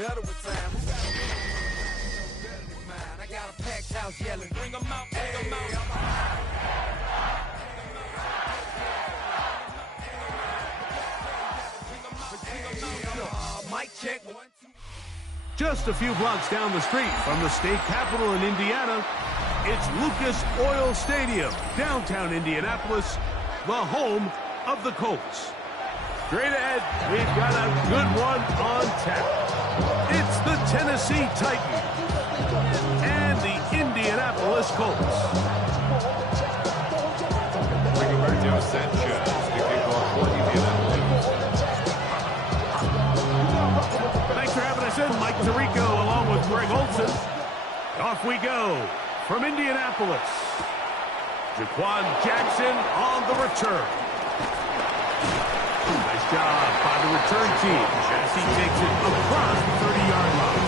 better with time. I got a packed house yelling, bring them out, bring them out. Mic check. Just a few blocks down the street from the state capitol in Indiana, it's Lucas Oil Stadium, downtown Indianapolis, the home of the Colts. Straight ahead, we've got a good one on tap. It's the Tennessee Titans and the Indianapolis Colts. Rigoberto Sanchez, the kickoff for Indianapolis. Thanks for having us in, Mike Tirico, along with Greg Olson. Off we go from Indianapolis. Jaquan Jackson on the return. Nice job by the return team as he takes it across the 30-yard line.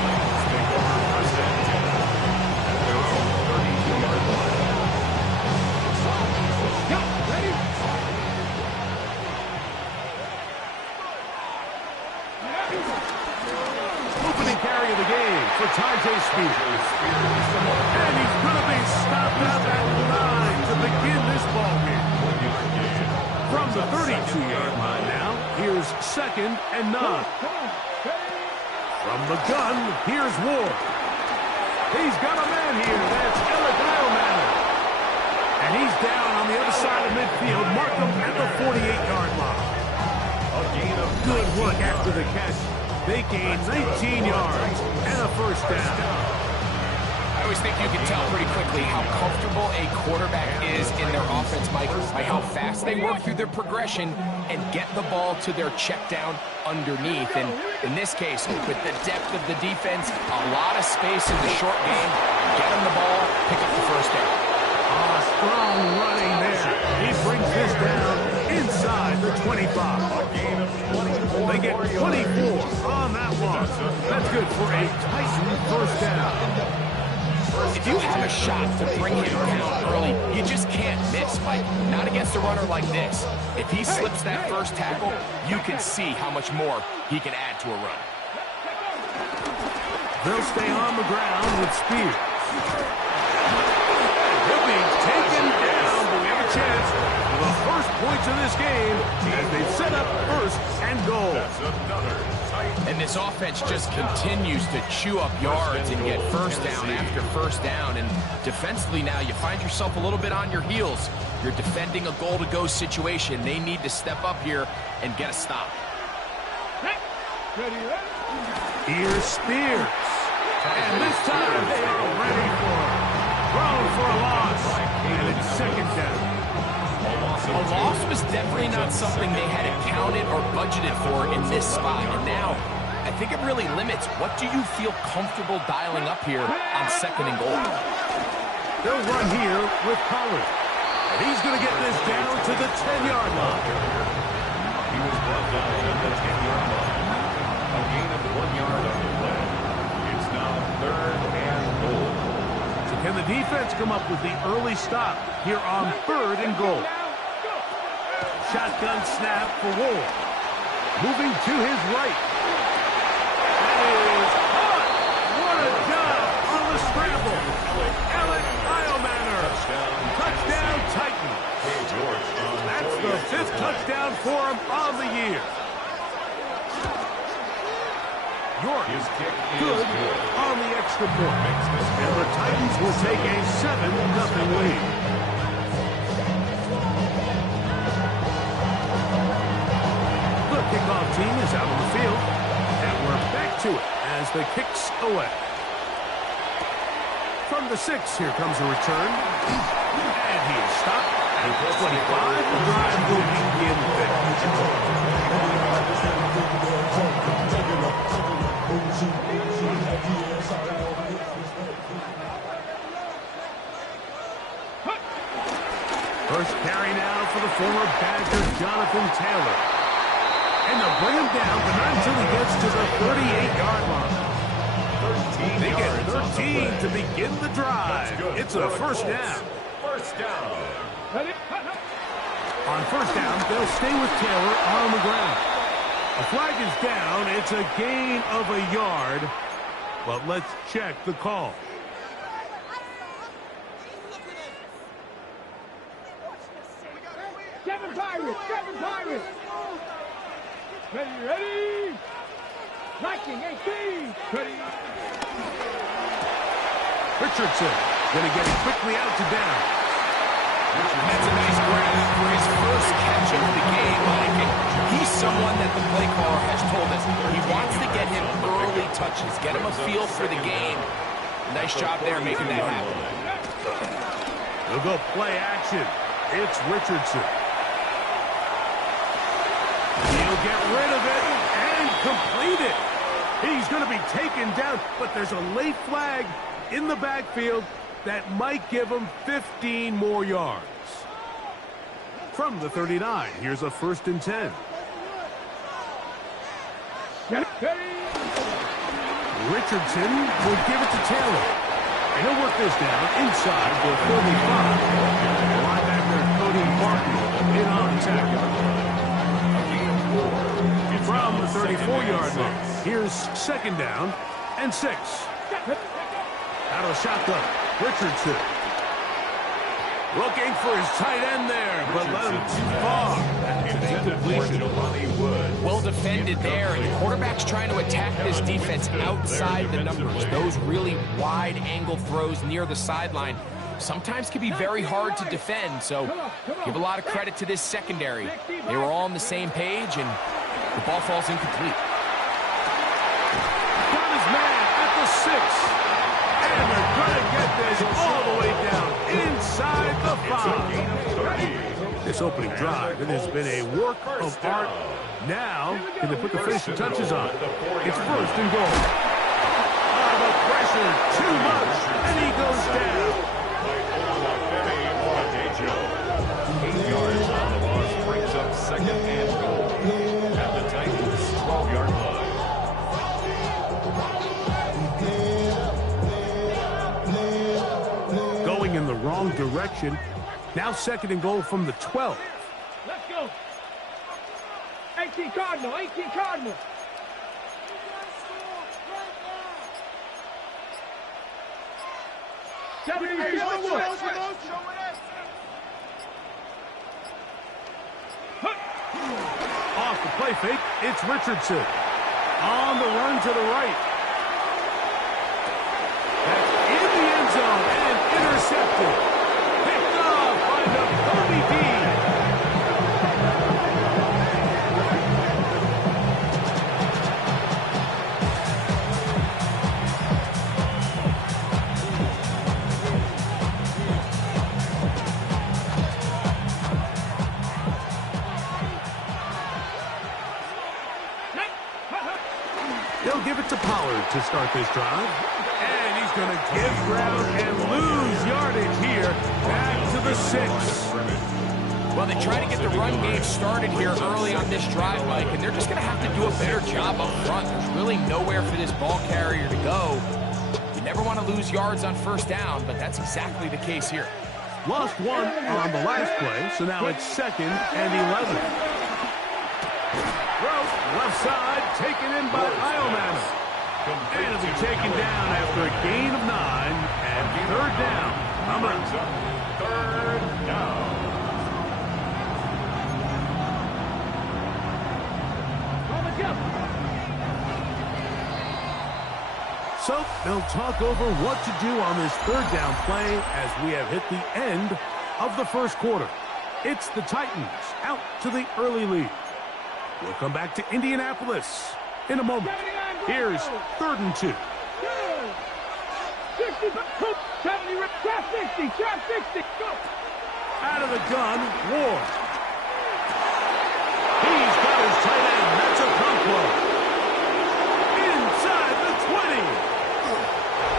Opening carry of the game for Tyjae Spears. And he's going to be stopped out at the 9 to begin this ball game. From the 32-yard line now, here's 2nd and 9. From the gun, here's Ward. He's got a man here. That's Alec Iomanner. And he's down on the other side of midfield. Mark him at the 48-yard line. A gain of good work after the catch. They gain 19 yards and a first down. I always think you can tell pretty quickly how comfortable a quarterback is in their offense, Mike, by how fast they work through their progression and get the ball to their check down underneath. And in this case, with the depth of the defense, a lot of space in the short game, get them the ball, pick up the first down. Strong running there. He brings this down inside the 25. They get 24 on that one. That's good for a Titan first down. If you have a shot to bring him down early, you just can't miss, Mike. Not against a runner like this. If he slips that first tackle, you can see how much more he can add to a run. They'll stay on the ground with Spears. He'll be taken down, but we have a chance for the first points of this game as they set up 1st and goal. And this offense just continues to chew up yards and get first down after first down. And defensively now, you find yourself a little bit on your heels. You're defending a goal-to-go situation. They need to step up here and get a stop. Here's Spears. And this time they are ready for him. Thrown for a loss. And it's 2nd down. A loss was definitely not something they had accounted or budgeted for in this spot. And now, I think it really limits what do you feel comfortable dialing up here on 2nd and goal. They'll run here with Pollard. And he's going to get this down to the 10-yard line. He was brought down at the 10-yard line. A gain of 1 yard on the play. It's now 3rd and goal. So can the defense come up with the early stop here on 3rd and goal? Shotgun snap for Ward. Moving to his right. That is caught. What a job on the scramble. Alec Iomanner. Touchdown Titan. That's the 5th touchdown for him on the year. York is good on the extra point. And the Titans will take a 7-0 lead. Kickoff team is out on the field, and we're back to it as the kicks away. From the 6, here comes a return, and he is stopped at the 25. The drive will begin there. First carry now for the former Badger Jonathan Taylor. And they'll bring him down, but not until he gets to the 38-yard line. They get 13 to begin the drive. It's a first down. First down. On first down, they'll stay with Taylor on the ground. A flag is down. It's a gain of a yard. But let's check the call. Kevin Pirates! Ready? Liking 18! Ready? Richardson going to get it quickly out to down. That's a nice grab for his first catch of the game, Mike. And he's someone that the play caller has told us he wants to get him early touches, get him a feel for the game. Nice job there making that happen. They'll go play action. It's Richardson. He'll get rid of it and complete it. He's going to be taken down, but there's a late flag in the backfield that might give him 15 more yards. From the 39, here's a 1st and 10. Richardson will give it to Taylor. And he'll work this down inside the 45. Linebacker Cody Martin in on tackle. From the 34-yard line, here's 2nd down and 6. Out of shotgun, Richardson. Looking for his tight end there, but let him too far. Well defended there, and the quarterback's trying to attack this defense outside the numbers. Those really wide angle throws near the sideline sometimes can be very hard to defend, so give a lot of credit to this secondary. They were all on the same page, and the ball falls incomplete. Got his man at the 6. And they're going to get this all the way down inside the 5. This opening drive, it has been a work of art. Now, can they put the finishing touches on? It's 1st and goal. Oh, the pressure, too much, and he goes down. 8 yards on the loss brings up 2nd and goal at the Titans' 12-yard line. Going in the wrong direction. Now 2nd and goal from the 12. Let's go! 18 Cardinal! Off the play fake, it's Richardson. On the run to the right. That's in the end zone and intercepted. Picked off by the Kobe B. They'll give it to Pollard to start this drive. And he's going to give ground and lose yardage here. Back to the 6. Well, they try to get the run game started here early on this drive, Mike, and they're just going to have to do a better job up front. There's really nowhere for this ball carrier to go. You never want to lose yards on 1st down, but that's exactly the case here. Lost 1 on the last play, so now it's 2nd and 11. Left side, taken in by Ioman. And it'll be taken down after a gain of 9 and 3rd down. Brings up 3rd down. So they'll talk over what to do on this 3rd down play as we have hit the end of the 1st quarter. It's the Titans out to the early lead. We'll come back to Indianapolis in a moment. Here's 3rd and 2. 60, trap 60, go! Out of the gun, Ward. He's got his tight end, that's a Conquo. Inside the 20.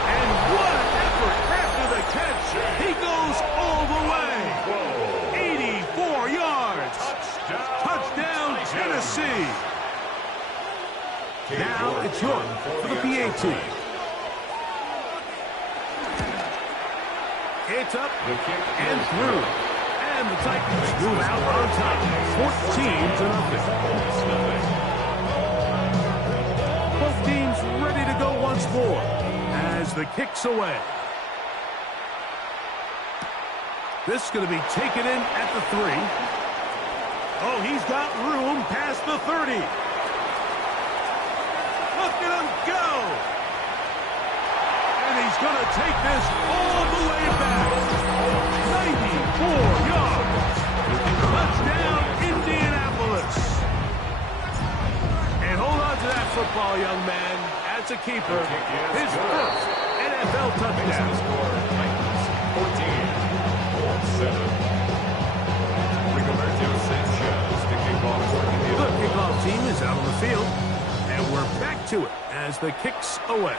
And what an effort after the catch. He goes all the way. 84 yards. Touchdown, Tennessee. Now it's York for the PAT. It's up and through. And the Titans move out on top, 14-0. more as the kick's away. This is going to be taken in at the 3. Oh, he's got room past the 30. Look at him go. And he's going to take this all the way back. 94 yards. Touchdown, Indianapolis. And hold on to that football, young man. That's a keeper. His first NFL touchdown. 14, Colts 7. The kickoff team is out on the field, and we're back to it as the kick's away.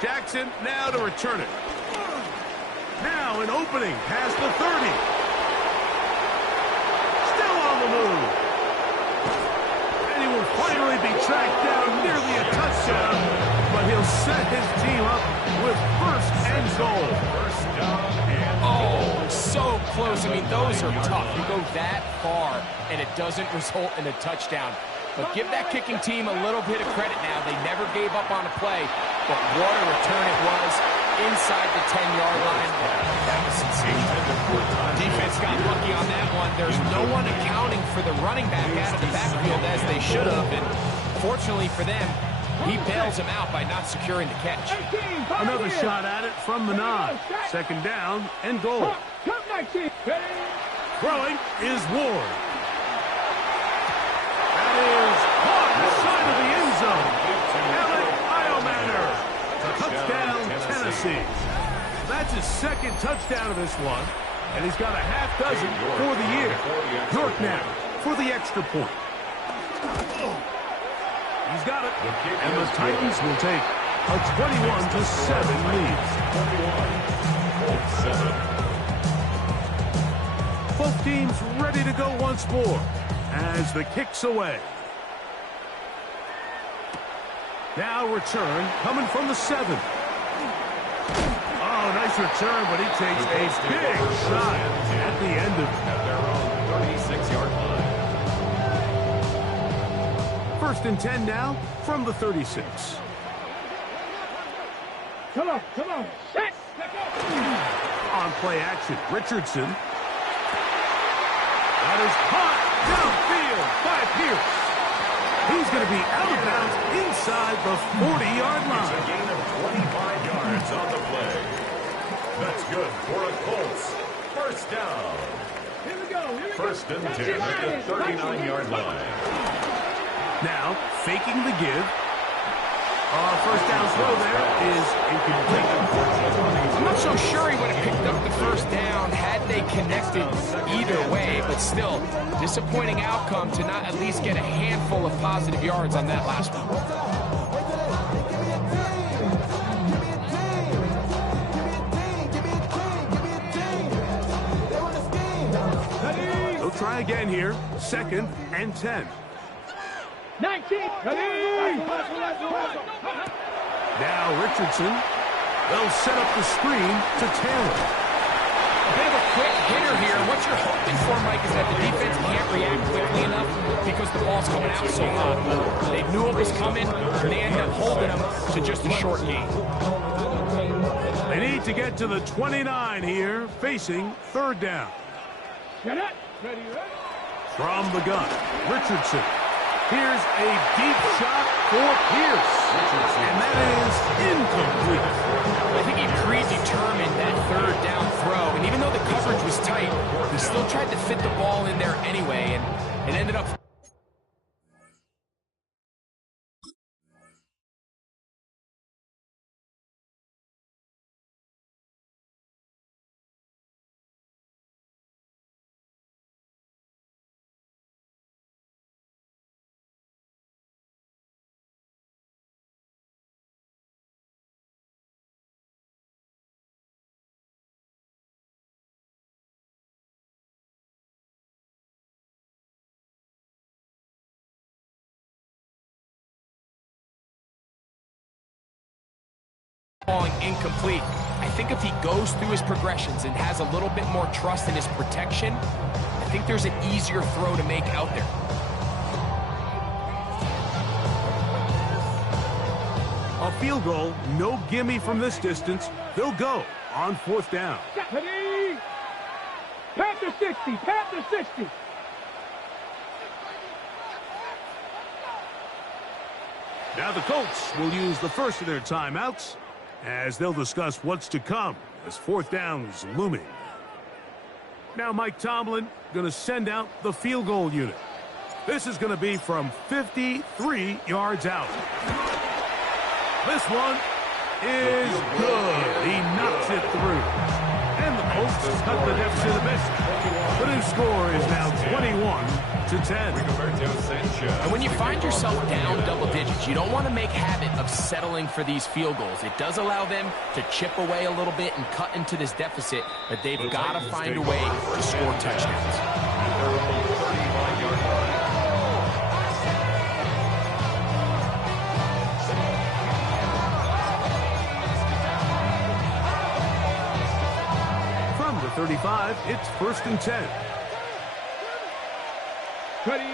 Jackson now to return it. Now an opening past the 30. Still on the move. And he will finally be tracked down, nearly a touchdown, but he'll set his team up with first and goal. First down and Oh, so close. I mean, those are tough. You go that far, and it doesn't result in a touchdown. But give that kicking team a little bit of credit now. They never gave up on a play, but what a return it was inside the 10-yard line. that was sensational. Defense got lucky on that one. There's no one accounting for the running back out of the backfield as they should have, and fortunately for them, he bails him out by not securing the catch. Another shot at it from the 9. Second down and goal. Throwing is Ward. That is caught inside of the end zone. Alec Iomanner. Touchdown, Tennessee. That's his second touchdown of this one, and he's got a half dozen for the year. York now for the extra point. He's got it, and the Titans will take a 21-7 lead. 21, Colts 7. Both teams ready to go once more as the kick's away. Now return coming from the 7. Oh, nice return, but he takes a big shot at the end of it. At their own 36-yard line. First and 10 now from the 36. Come on. Set. On play action, Richardson. That is caught downfield by Pierce. He's going to be out of bounds inside the 40-yard It's a line. gain of 25 yards on the play. That's good for a Colts. First down. Here we go. First and 10 at the 39-yard line. Now, faking the give. First down throw there is incomplete. I'm not so sure he would have picked up the first down had they connected either way, but still, disappointing outcome to not at least get a handful of positive yards on that last one. They'll try again here. Second and 10. 19. Now Richardson. They'll set up the screen to Taylor. A bit of a quick hitter here. What you're hoping for, Mike, is that the defense can't react quickly enough because the ball's coming out so hot. They knew it was coming, and they ended up holding them to just a short gain. They need to get to the 29 here, facing third down. Get it. Ready. From the gun, Richardson. Here's a deep shot for Pierce. And that is incomplete. I think he predetermined that third down throw, and even though the coverage was tight, he still tried to fit the ball in there anyway, and it ended up... falling incomplete. I think if he goes through his progressions and has a little bit more trust in his protection, I think there's an easier throw to make out there. A field goal, no gimme from this distance. They'll go on 4th down. Ready? Panther 60, Panther 60. Now the Colts will use the first of their timeouts as they'll discuss what's to come as 4th down is looming. Now Mike Tomlin going to send out the field goal unit. This is going to be from 53 yards out. This one is good. He knocks it through. And the Colts cut the deficit a bit. The new score is now 21-10. And when you find yourself down double digits, you don't want to make habit of settling for these field goals. It does allow them to chip away a little bit and cut into this deficit, but they've got to find a way to score touchdowns. From the 35, it's 1st and 10. Ready?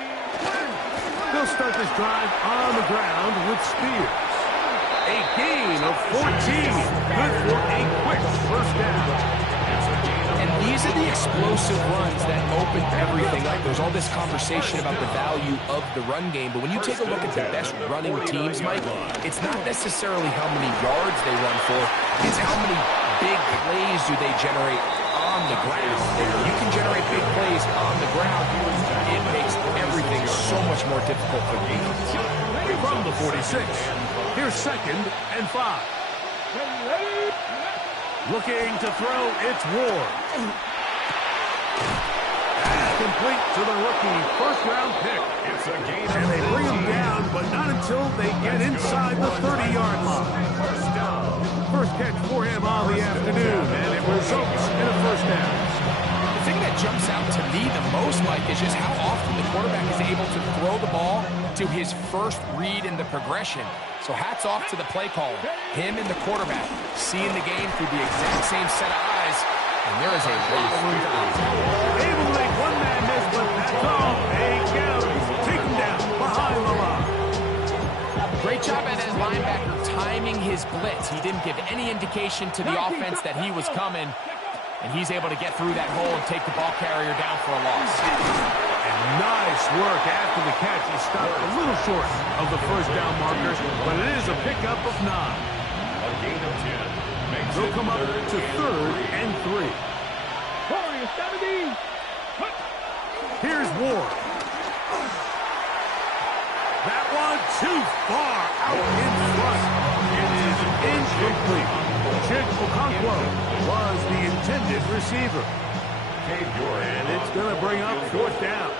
They'll start this drive on the ground with Spears. A gain of 14. Good for a quick 1st down. And these are the explosive runs that open everything up. There's all this conversation about the value of the run game, but when you take a look at the best running teams, Mike, it's not necessarily how many yards they run for, it's how many big plays do they generate on the ground. If you can generate big plays on the ground, it makes everything so much more difficult for the defense. From the 46, here's 2nd and 5. Looking to throw, it's Ward. That's complete to the rookie, 1st-round pick. And they bring him down, but not until they get inside the 30-yard line. First catch for him on the afternoon, and it results in a 1st down. The thing that jumps out to me the most, Mike, is just how often the quarterback is able to throw the ball to his first read in the progression. So hats off to the play caller. Him and the quarterback seeing the game through the exact same set of eyes, and there is a lot of room to operate. Able to make one man miss, but that's all. They take him down behind the line. Great job at his linebacker timing his blitz. He didn't give any indication to the offense that he was coming, and he's able to get through that hole and take the ball carrier down for a loss. And nice work after the catch. He stopped a little short of the 1st down marker, but it is a pickup of 9. A gain of 10. They'll come up to 3rd and 3. Warrior 70. Here's Ward. That one too far out in front. It is incomplete. Chig Okonkwo was the intended receiver. And it's going to bring up 4th down.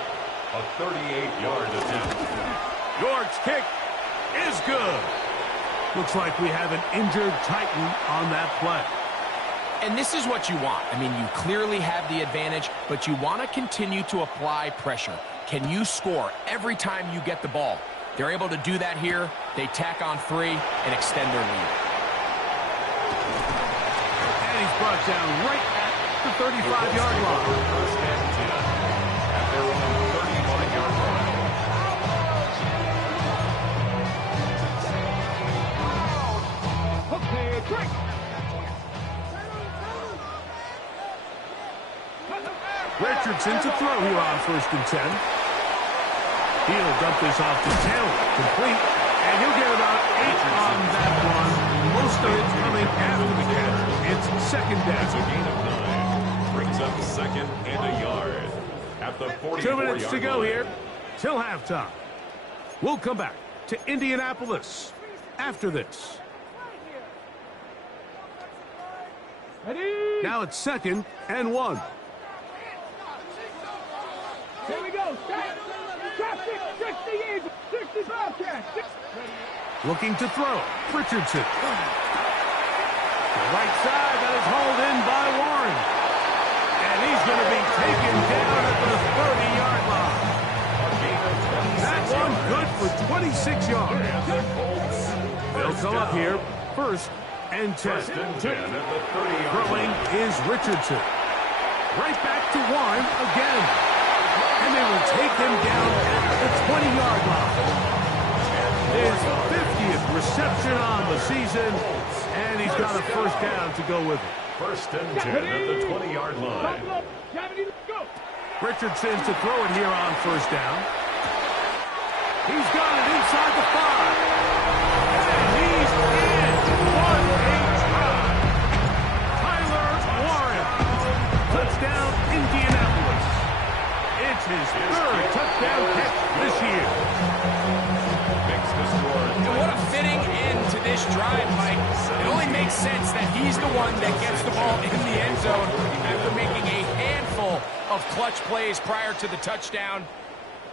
A 38-yard attempt. York's kick is good. Looks like we have an injured Titan on that play. And this is what you want. I mean, you clearly have the advantage, but you want to continue to apply pressure. Can you score every time you get the ball? They're able to do that here. They tack on 3 and extend their lead. And he's brought down right at the 35-yard line. 1st and 10 at their own 35-yard line. Okay, break. Richardson to throw here on 1st and 10. He'll dump this off to Taylor. Complete. And he'll get about 8 on that one. Most of it's coming after the catch. It's 2nd That's a down. gain of 9. Brings up 2nd and a yard. At the 44-yard 2 minutes to go line. here till halftime. We'll come back to Indianapolis after this. Ready? Now it's 2nd and 1. Here we go. Set. Traffic. 60 Eagles. 60 Bobcats. Looking to throw. Richardson. The right side, that is hauled in by Warren. And he's going to be taken down at the 30-yard line. That one good for 26 yards. They'll come up here 1st and 10. First and 10 at the 30-yard Throwing line. is Richardson. Right back to Warren again. And they will take him down at the 20-yard line. His 50th reception on the season, and he's got a first down to go with it. First and 10 at the 20-yard line. Richardson to throw it here on first down. He's got it inside the 5. And he's in. What a try. Tyler Warren. Touchdown, Indianapolis. It's his third touchdown catch this year. And what a fitting end to this drive, Mike. It only makes sense that he's the one that gets the ball in the end zone after making a handful of clutch plays prior to the touchdown.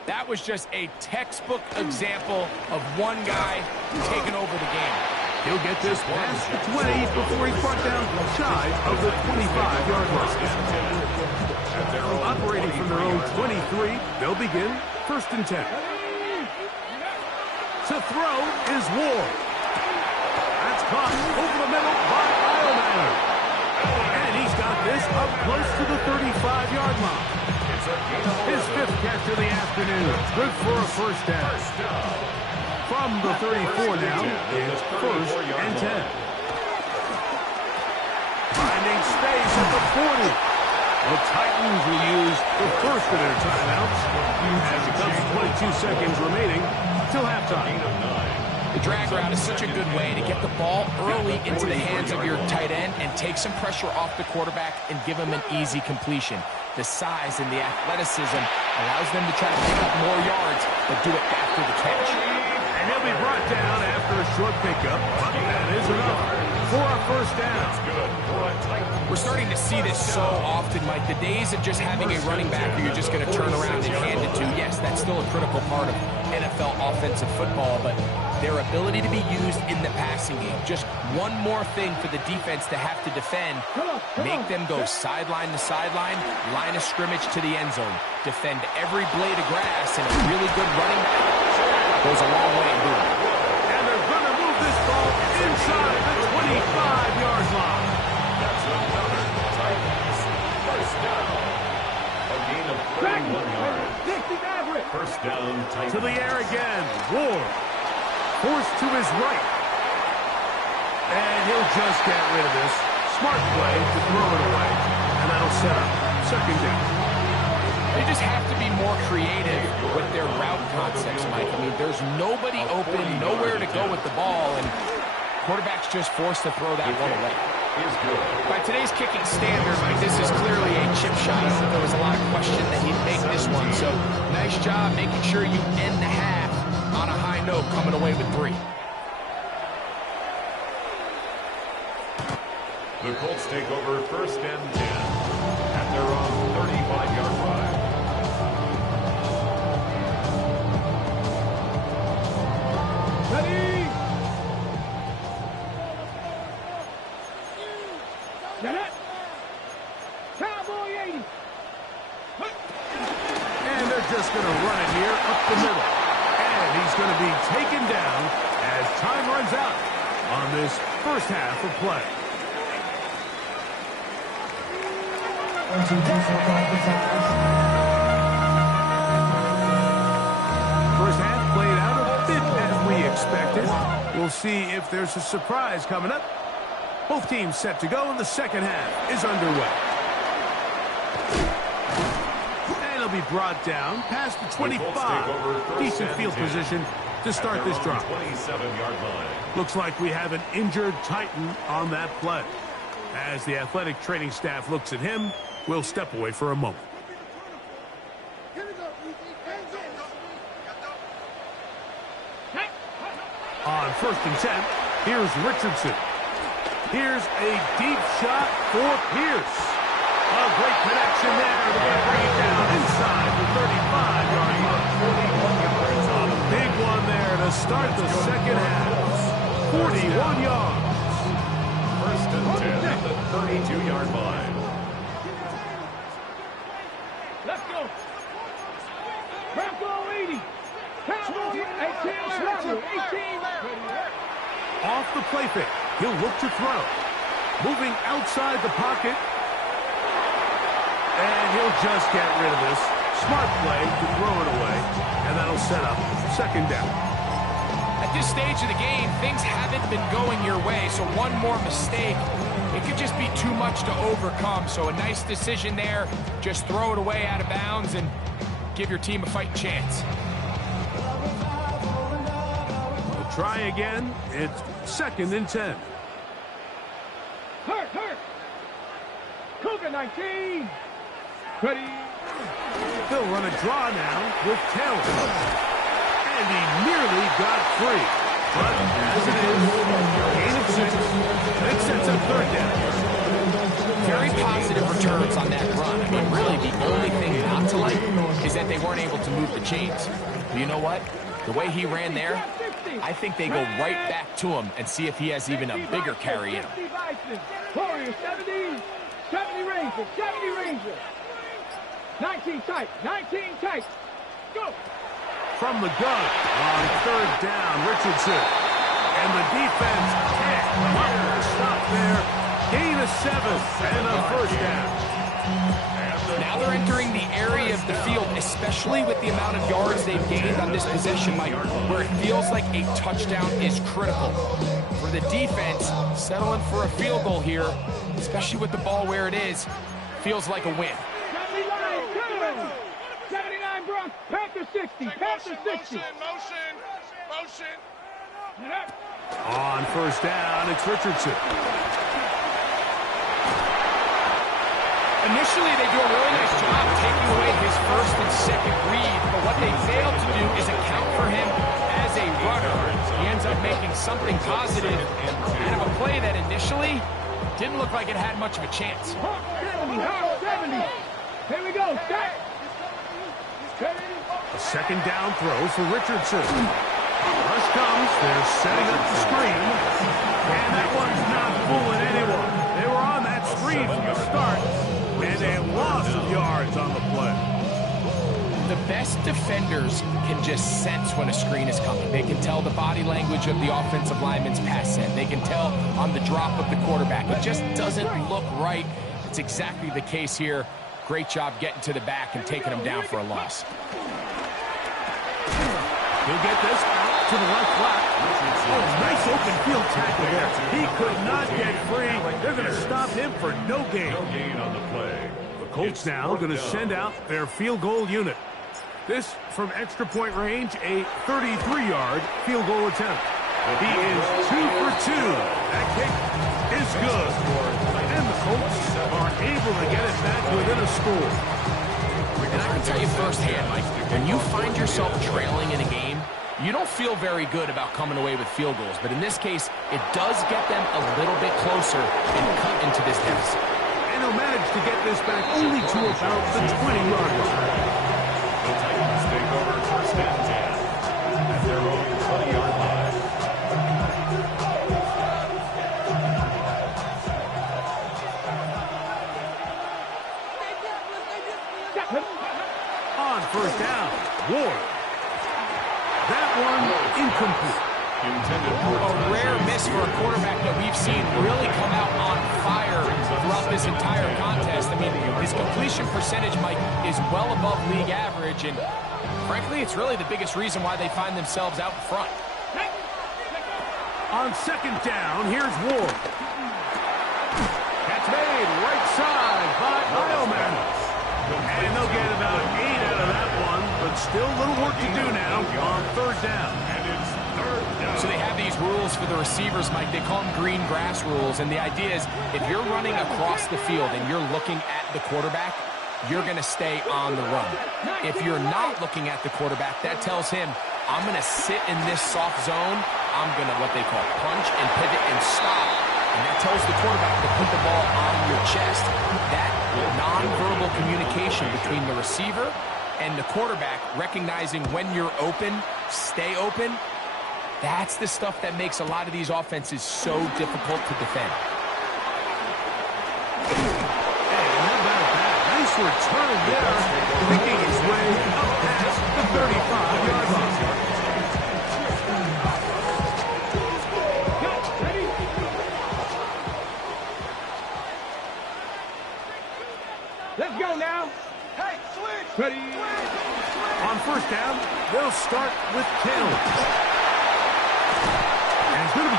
That was just a textbook example of one guy taking over the game. He'll get this past the 20 before he's brought down shy of the 25-yard line. Operating from their own 23, they'll begin first and 10. To throw is Ward. That's caught over the middle by Eilman. And he's got this up close to the 35-yard line. His fifth catch of the afternoon. Good for a first down. From the 34 now, it's first and 10. Finding space at the 40. The Titans will use the first of their timeouts as it comes 22 seconds remaining till halftime. The drag route is such a good way to get the ball early into the hands of your tight end and take some pressure off the quarterback and give him an easy completion. The size and the athleticism allows them to try to pick up more yards, but do it after the catch. And he'll be brought down after a short pickup. That is enough for a first down. We're starting to see this so often, Mike. The days of just having a running back who you're just going to turn around and hand it to, yes, that's still a critical part of NFL offensive football, but their ability to be used in the passing game, just one more thing for the defense to have to defend, make them go sideline to sideline, line of scrimmage to the end zone, defend every blade of grass, and a really good running back goes a long way in doing it. And they're going to move this ball inside the 25-yard line. That's another Titans first down. A gain of 31 yards. First down, Titans. To the air again. Ward forced to his right. And he'll just get rid of this. Smart play to throw it away. And that'll set up second down. They just have to be more creative with their route concepts, Mike. I mean, there's nobody open, nowhere to go with the ball, and quarterback's just forced to throw that one away. By today's kicking standard, Mike, this is clearly a chip shot. I think there was a lot of question that he'd make this one. So, nice job making sure you end the half on a high note, coming away with 3. The Colts take over first and 10 at their own 35-yard line. Ready? Get it? Cowboy 80. And they're just going to run it here up the middle. And he's going to be taken down as time runs out on this first half of play. First half played out a bit as we expected. We'll see if there's a surprise coming up. Both teams set to go, and the second half is underway. And he'll be brought down past the 25. Decent field position to start this drive. 27-yard line. Looks like we have an injured Titan on that play. As the athletic training staff looks at him, we'll step away for a moment. On first and 10, here's Richardson. Here's a deep shot for Pierce. A great connection there. They're going to bring it down inside the 35-yard line. 41 yards. A big one there to start the second half. 41 yards. First and 10 at the 32-yard line. Let's go. Cowboy 80. Cowboy 18. 18. Off the play fake. He'll look to throw. Moving outside the pocket. And he'll just get rid of this. Smart play to throw it away. And that'll set up second down. At this stage of the game, things haven't been going your way, so one more mistake, it could just be too much to overcome. So a nice decision there. Just throw it away out of bounds and give your team a fighting chance. We'll try again. It's 2nd and 10. Hurt. Cougar 19. Ready. They'll run a draw now with Taylor. And he nearly got free. But as it is, gain of 6. It sets up 3rd down. Very positive returns on that run. I mean, really, the only thing not to like is that they weren't able to move the chains. But you know what? The way he ran there, I think they go right back to him and see if he has even a bigger carry in him. Warrior 70. 70 Rangers. 70 Rangers. 19 tight. 19 tight. Go. From the gun on 3rd down, Richardson. And the defense can't stop there. Gain of 7 and a 1st down. Now they're entering the area of the field, especially with the amount of yards they've gained on this possession, Mike, where it feels like a touchdown is critical. For the defense, settling for a field goal here, especially with the ball where it is, feels like a win. 79, 79 Bronx, Panther 60, Panther 60. Motion. On 1st down, it's Richardson. Initially, they do a really nice job taking away his 1st and 2nd read, but what they fail to do is account for him as a runner. He ends up making something positive out of a play that initially didn't look like it had much of a chance. 70, 70. Here we go, set. A 2nd down throw for Richardson. Rush comes, they're setting up the screen. And that one's not fooling anyone. They were on that screen from the start. And a loss of yards on the play. The best defenders can just sense when a screen is coming. They can tell the body language of the offensive lineman's pass set. They can tell on the drop of the quarterback. It just doesn't look right. It's exactly the case here. Great job getting to the back and taking him down for a loss. He'll get this out to the left flat. Oh, nice open field tackle there. He could not get free. They're going to stop him for no gain. No gain on the play. The Colts now going to send out their field goal unit. This from extra point range, a 33-yard field goal attempt. He is 2 for 2. That kick is good. And the Colts are able to get it back within a score. And I can tell you firsthand, Mike, when you find yourself trailing in a game, you don't feel very good about coming away with field goals. But in this case, it does get them a little bit closer and cut into this deficit. And he'll manage to get this back only to about the 20-yard line. The Titans take over 1st and 10 at their own 20-yard line. On 1st down, Ward. That one incomplete. A rare miss for a quarterback that we've seen really come out on fire throughout this entire contest. I mean, his completion percentage, Mike, is well above league average, and frankly, it's really the biggest reason why they find themselves out in front. On 2nd down, here's Ward. Catch made, right side by Ioman. And they'll get about 8 out of that one, but still a little work to do now on 3rd down. And it's 3rd down. So they have these rules for the receivers, Mike. They call them green grass rules, and the idea is if you're running across the field and you're looking at the quarterback, you're going to stay on the run. If you're not looking at the quarterback, that tells him, I'm going to sit in this soft zone. I'm going to, what they call, punch and pivot and stop. And that tells the quarterback to put the ball on your chest. That nonverbal communication between the receiver and the quarterback, recognizing when you're open, stay open, that's the stuff that makes a lot of these offenses so difficult to defend. Hey, how about that? Nice return there, picking his way up past the 35-yard line. Let's go now. Hey, switch. Ready. On 1st down, they'll start with Taylor.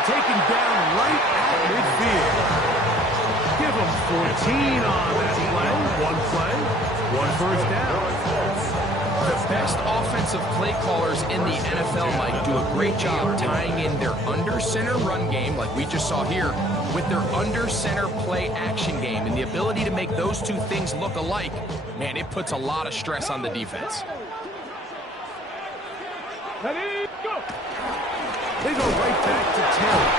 taken down right at midfield. Give them 14 on that play. One play, one first down. The best offensive play callers in the NFL, Mike, do a great job tying in their under-center run game, like we just saw here, with their under-center play action game. And the ability to make those two things look alike, man, it puts a lot of stress on the defense. Ready, go! They go right back to Taylor.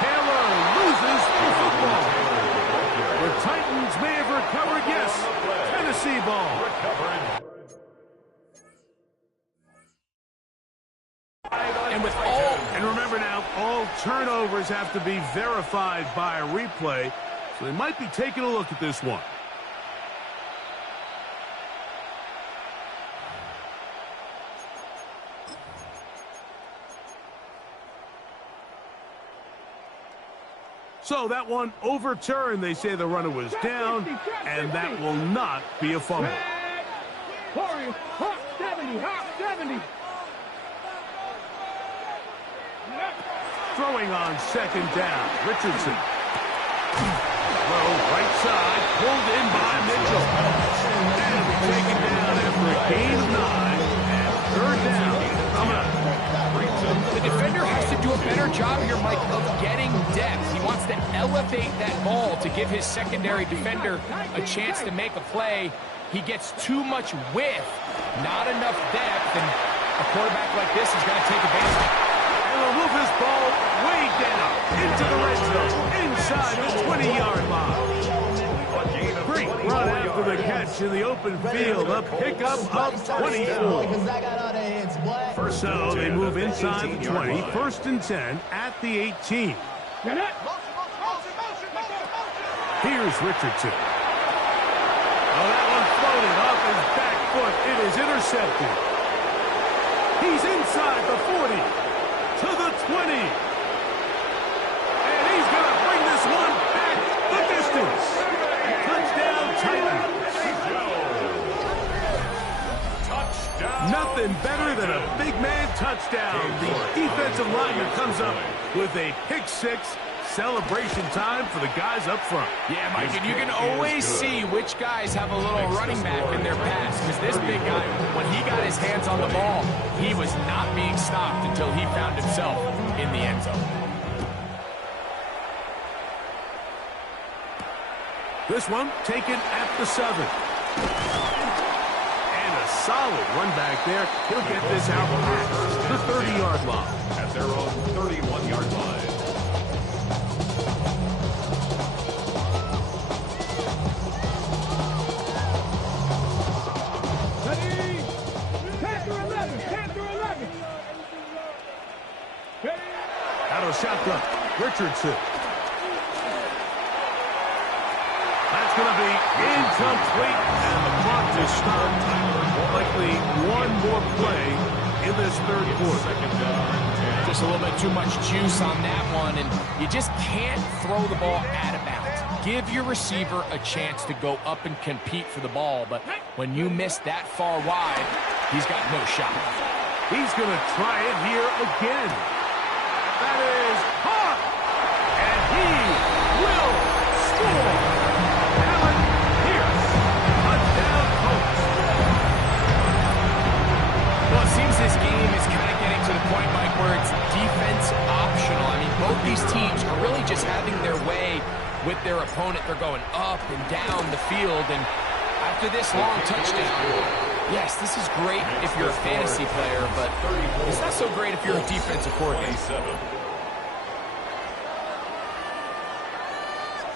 Taylor loses the football. The Titans may have recovered, yes. Tennessee ball. And remember now, all turnovers have to be verified by a replay, so they might be taking a look at this one. So that one overturned. They say the runner was down, and that will not be a fumble. Hop 70, hop 70. Throwing on second down, Richardson. Throw right side, pulled in by Mitchell. And taken down after a gain of 9, and third down. Coming up. The defender has to do a better job here, Mike, of getting depth. He wants to elevate that ball to give his secondary defender a chance to make a play. He gets too much width, not enough depth, and a quarterback like this is going to take advantage of it. And will move this ball way down into the red zone, inside the 20-yard line. Great run after the catch in the open field, a pickup of 24. So they move inside the 20, first and 10 at the 18. Here's Richardson. Oh, that one floated off his back foot. It is intercepted. He's inside the 40 to the 20. And he's going to bring this one back the distance. Touchdown, Titans. Nothing better than a big man touchdown. The defensive lineman comes up with a pick six. Celebration time for the guys up front. Yeah, Mike, and you can always see which guys have a little running back in their pass, because this big guy, when he got his hands on the ball, he was not being stopped until he found himself in the end zone. This one taken at the 7. And a solid run back there. He'll get this out past the 30-yard line. At their own 31-yard line. Out of shotgun, Richardson. That's going to be incomplete, and the clock is stopped. Likely one more play in this third quarter. Just a little bit too much juice on that one, and you just can't throw the ball out of bounds. Give your receiver a chance to go up and compete for the ball, but when you miss that far wide, he's got no shot. He's going to try it here again. That is caught, and he will score. Allen Pierce, touchdown Colts. Well, it seems this game is kind of getting to the point, Mike, where it's defense optional. I mean, both these teams are really just having their way with their opponent. They're going up and down the field, and after this long touchdown, yes, this is great if you're a fantasy player, but it's not so great if you're a defensive coordinator.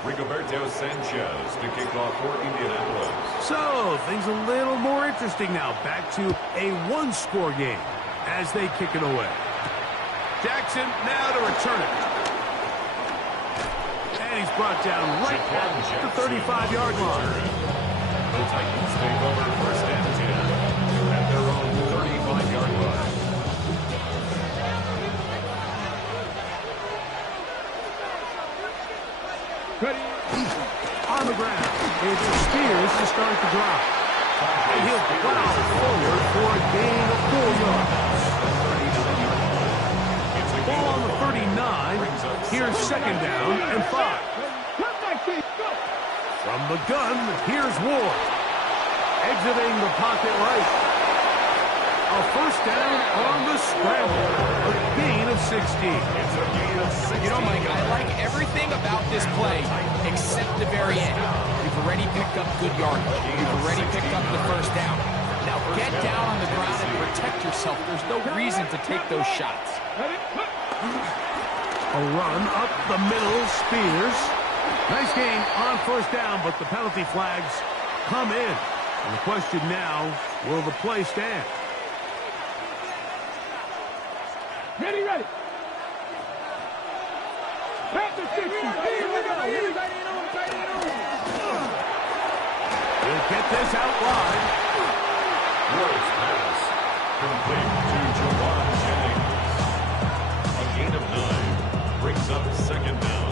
Rigoberto Sanchez to kick off for Indianapolis. So, things a little more interesting now. Back to a one-score game as they kick it away. Jackson now to return it. And he's brought down right at the 35-yard line. The Titans take over first and 10 at their own 35-yard line. Ready. On the ground, it's Spears to start the drive. And he'll plow forward for a gain of 4 yards. Ball on the 39, Here's second down and 5. Come back, team. Go. From the gun, here's Ward. Exiting the pocket right. A first down on the scramble. A gain of 16. You know, Mike, I like everything about this play except the very end. You've already picked up good yardage. You've already picked up the first down. Now get down on the ground and protect yourself. There's no reason to take those shots. A run up the middle, Spears. Nice gain on first down, but the penalty flags come in. And the question now, will the play stand? Ready, ready. Back to 60. Here we go. We'll get this out wide. Ward's pass complete to Jawan Jennings. A gain of 9 brings up second down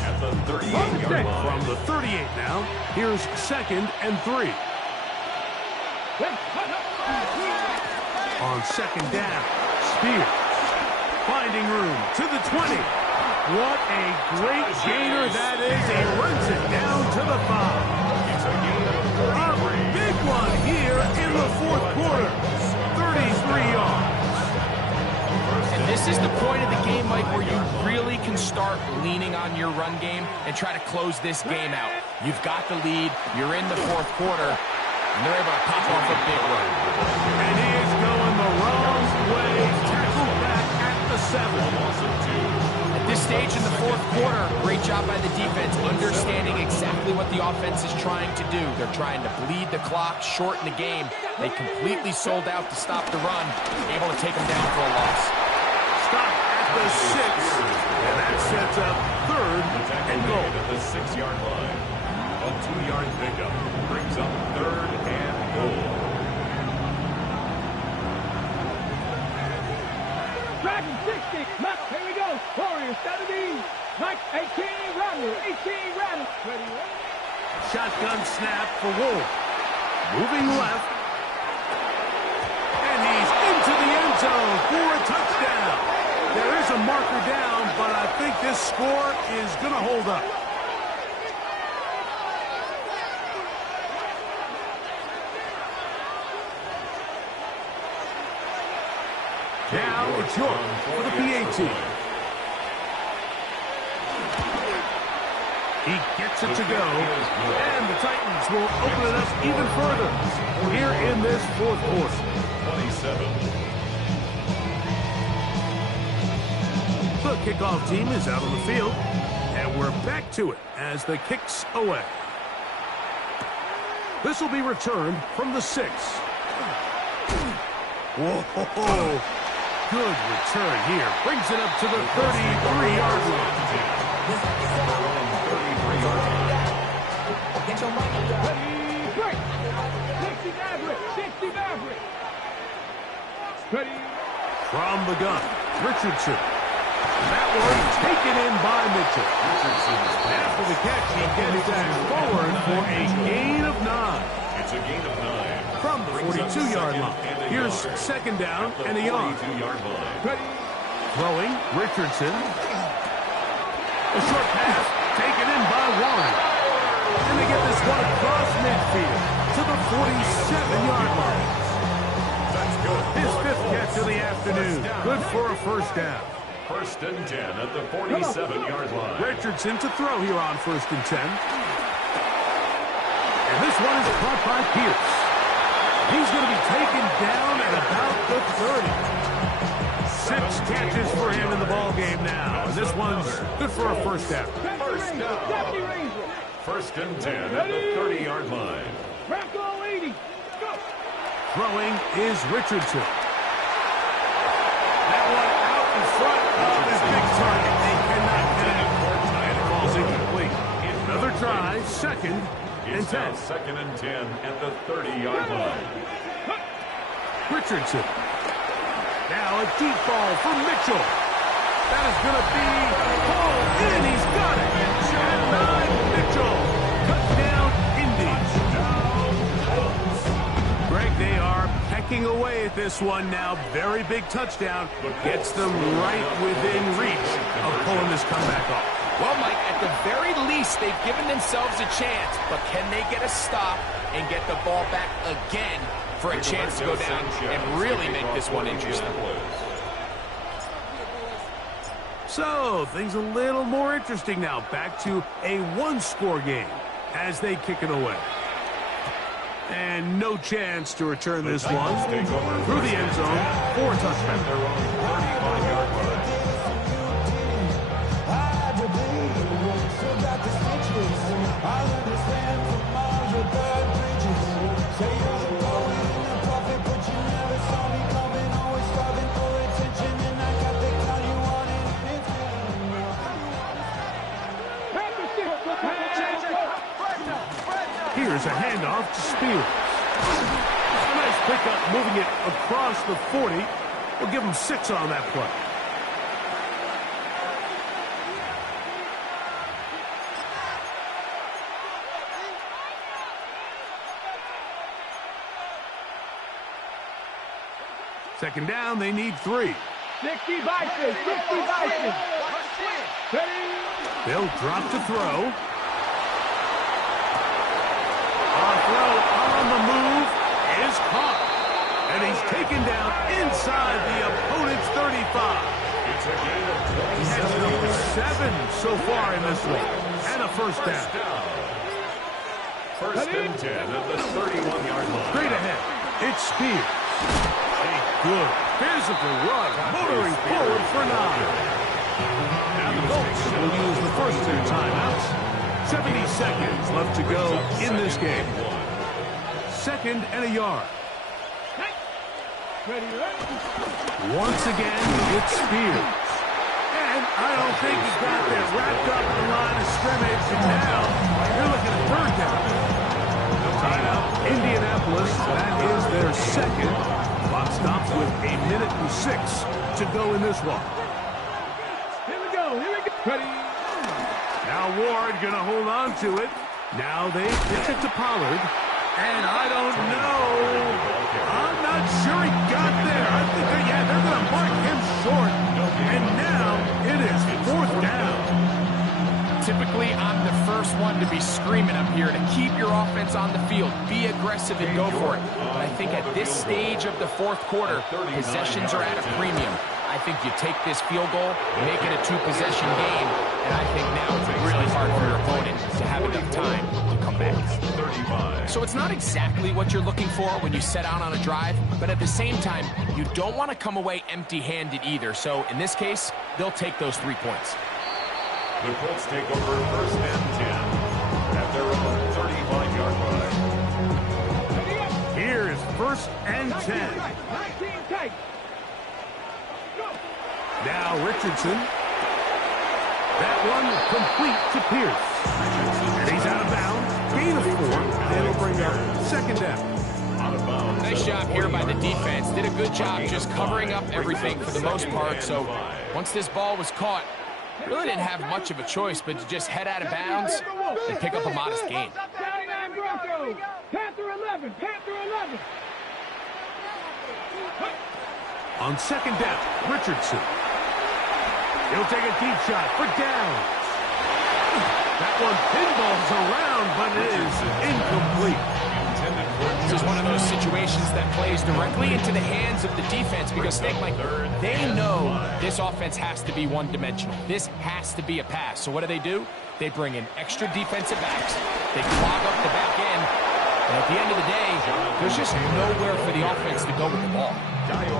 at the 38-yard line. From the 38 now, here's second and 3. On second down, Spears finding room to the 20. What a great gainer that is. He runs it down to the 5. It's a gain of A 33. big one here in the fourth quarter. 33 yards. And this is the point of the game, Mike, where you really can start leaning on your run game and try to close this game out. You've got the lead. You're in the fourth quarter. And they're able to pop off a big one. And he is going the wrong way. Tackled back at the 7. At this stage in the fourth quarter, great job by the defense, understanding exactly what the offense is trying to do. They're trying to bleed the clock, shorten the game. They completely sold out to stop the run, able to take them down for a loss. Stop at the 6. And that sets up third and goal. At the 6-yard line. A 2-yard pickup brings up third and goal. Dragon 60. Max, here we go. Warriors, 17. Max, 18. Rattler, 18. Rattler. Ready, ready. Shotgun snap for Wolf. Moving left. And he's into the end zone for a touchdown. There is a marker down, but I think this score is going to hold up. Now it's York for the PAT. He gets it to go, and the Titans will open it up even further here in this fourth quarter. 27. The kickoff team is out on the field, and we're back to it as the kick's away. This will be returned from the 6. Whoa. Good return here. Brings it up to the 33-yard line. Break. 60 Maverick. 60 Maverick. Ready. From the gun, Richardson. That one taken in by Mitchell. After the catch, he gets that forward for a gain of 9. It's a gain of 9. From the 42-yard line. Here's second down and a yard. 42-yard line. Ready. Throwing, Richardson. A short pass taken in by Warren. And they get this one across midfield to the 47-yard line. That's good. His 5th catch of the afternoon. Good for a first down. First and 10 at the 47-yard line. Richardson to throw here on 1st and 10. And this one is caught by Pierce. He's going to be taken down at about the 30. 6 catches for him in the ball game now. And this one's good for a first down. First down. Deputy Ranger. First and 10 at the 30-yard line. Franco 80. Go. Throwing is Richardson. That one out in front of his big target. They cannot get it. And it falls incomplete. Another try, second and It's 10. now second and 10 at the 30-yard line. Richardson. Now a deep ball for Mitchell. That is going to be hauled in. He's got it. And 9 Mitchell. Touchdown, Indy. Greg, they are pecking away at this one now. Very big touchdown. Gets them right within reach of pulling this comeback off. Well, Mike, at the very least, they've given themselves a chance. But can they get a stop and get the ball back again for a chance to go down and really make this one interesting? So, things a little more interesting now. Back to a one-score game as they kick it away. And no chance to return this one through the end zone for a touchdown. Here's a handoff to Spears. A nice pickup, moving it across the 40. We'll give him 6 on that play. Second down, they need 3. 60 Bison, 60 Bison. They'll drop to throw. Throw on the move is caught. And he's taken down inside the opponent's 35. He has number 7 so far in this one. And a first down. First and 10 at the 31-yard line. Straight ahead, it's Spears. A good physical run, motoring forward for 9. Now the Colts will use the first 2 timeouts. 70 seconds left to go in this game. 2nd and a yard. Once again, it's Spears. And I don't think he got that wrapped up in the line of scrimmage. And now you're looking at 3rd down. Timeout, Indianapolis. That is their 2nd. Clock stops with 1:06 to go in this one. Here we go. Ready. Now Ward going to hold on to it. Now they pitch it to Pollard. And I don't know. I'm not sure he got there. I think they're going to mark him short. And now it is 4th down. Typically, I'm the first one to be screaming up here to keep your offense on the field. Be aggressive and go for it. But I think at this stage of the 4th quarter, possessions are at a premium. I think you take this field goal, make it a 2-possession game, and I think now it's really hard for your opponent to have enough time to come back. So it's not exactly what you're looking for when you set out on a drive, but at the same time, you don't want to come away empty-handed either. So in this case, they'll take those 3 points. The Colts take over first and 10 at their own 35-yard line. Here's 1st and 10. 19 tight. Now Richardson. That one complete to Pierce. And he's out of bounds. Gain of 4. And it'll bring up 2nd down. Nice job here by the defense. Did a good job just covering up everything for the most part. So once this ball was caught, really didn't have much of a choice but to just head out of bounds and pick up a modest gain. Panther 11. Panther 11. On 2nd down, Richardson. He'll take a deep shot for downs. That one pinballs around, but it is incomplete. This is one of those situations that plays directly into the hands of the defense because, Snake Mike, they know this offense has to be one-dimensional. This has to be a pass. So what do? They bring in extra defensive backs. They clog up the back end. And at the end of the day, there's just nowhere for the offense to go with the ball.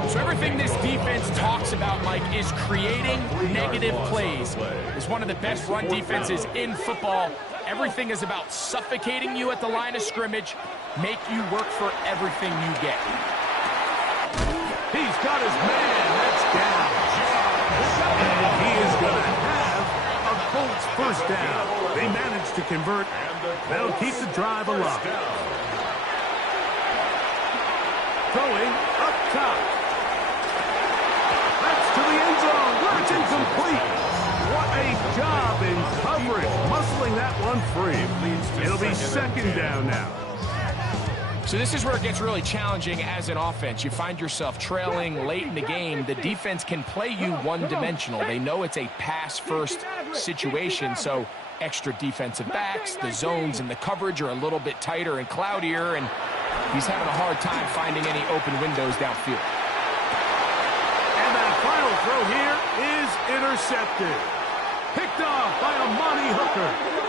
So everything this defense talks about, Mike, is creating negative plays. It's one of the best run defenses in football. Everything is about suffocating you at the line of scrimmage, make you work for everything you get. He's got his man. That's down. And he is going to have a Colts first down. They managed to convert. They'll keep the drive alive. Throwing up top. That's to the end zone where it's incomplete. What a job in coverage, muscling that one free. It'll be 2nd down now. So this is where it gets really challenging as an offense. You find yourself trailing late in the game. The defense can play you one-dimensional. They know it's a pass-first situation, so extra defensive backs, the zones and the coverage are a little bit tighter and cloudier, and he's having a hard time finding any open windows downfield. And that final throw here is intercepted. Picked off by Amani Hooker.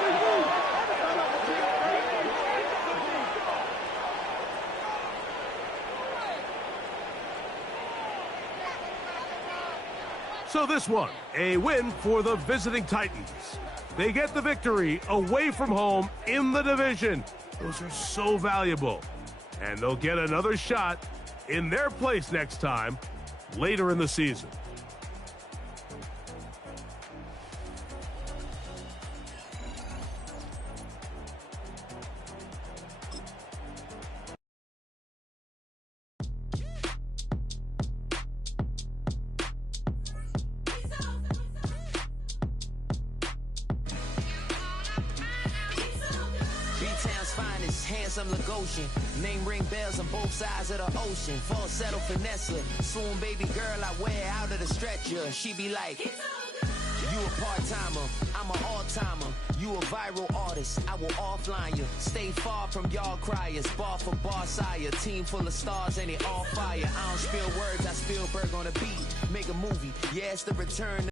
So this one, a win for the visiting Titans. They get the victory away from home in the division. Those are so valuable. And they'll get another shot in their place next time, later in the season. Handsome Lagosian, name ring bells on both sides of the ocean. Falsetto finesse, soon baby girl I wear out of the stretcher. She be like, you a part-timer, I'm an all-timer. You a viral artist, I will offline you. Stay far from y'all criers, bar for bar sire. Team full of stars and it all fire. I don't spill words, I spill Berg on a beat. Make a movie, yeah, it's the return.